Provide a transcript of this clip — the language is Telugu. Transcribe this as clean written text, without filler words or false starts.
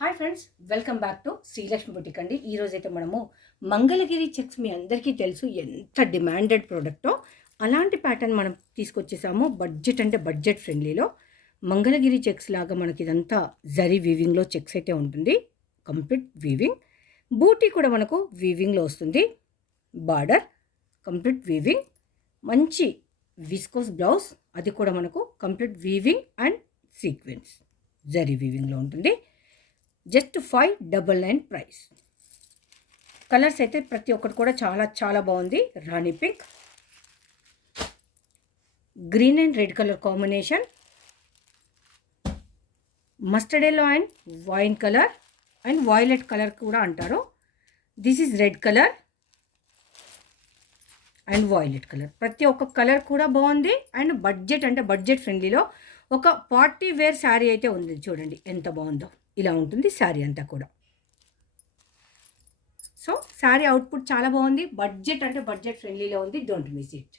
Hi friends, welcome back to Srilakshmi boutique అండి. ఈరోజైతే మనము మంగళగిరి చెక్స్ మీ అందరికీ తెలుసు ఎంత డిమాండెడ్ ప్రోడక్టో. అలాంటి ప్యాటర్న్ మనం తీసుకొచ్చేసాము. బడ్జెట్ అంటే బడ్జెట్ ఫ్రెండ్లీలో మంగళగిరి చెక్స్ లాగా మనకి ఇదంతా జరీ వీవింగ్లో చెక్స్ అయితే ఉంటుంది. Complete weaving. బూటీ కూడా మనకు వీవింగ్లో వస్తుంది. Border complete weaving. మంచి విస్కోస్ బ్లౌజ్, అది కూడా మనకు complete weaving and sequence zari వీవింగ్లో ఉంటుంది. Just 599 price. కలర్స్ అయితే ప్రతి ఒక్కటి కూడా చాలా చాలా బాగుంది. Rani pink, green and red colour combination, mustard yellow and wine colour and violet colour కూడా అంటారు. This is red colour and violet colour. ప్రతి ఒక్క కలర్ కూడా బాగుంది అండ్ బడ్జెట్ అంటే బడ్జెట్ ఫ్రెండ్లీలో ఒక పార్టీ వేర్ శారీ అయితే ఉంది. చూడండి ఎంత బాగుందో. ఇలా ఉంటుంది శారీ అంతా కూడా. సో శారీ అవుట్పుట్ చాలా బాగుంది. బడ్జెట్ అంటే బడ్జెట్ ఫ్రెండ్లీలో ఉంది. Don't miss it.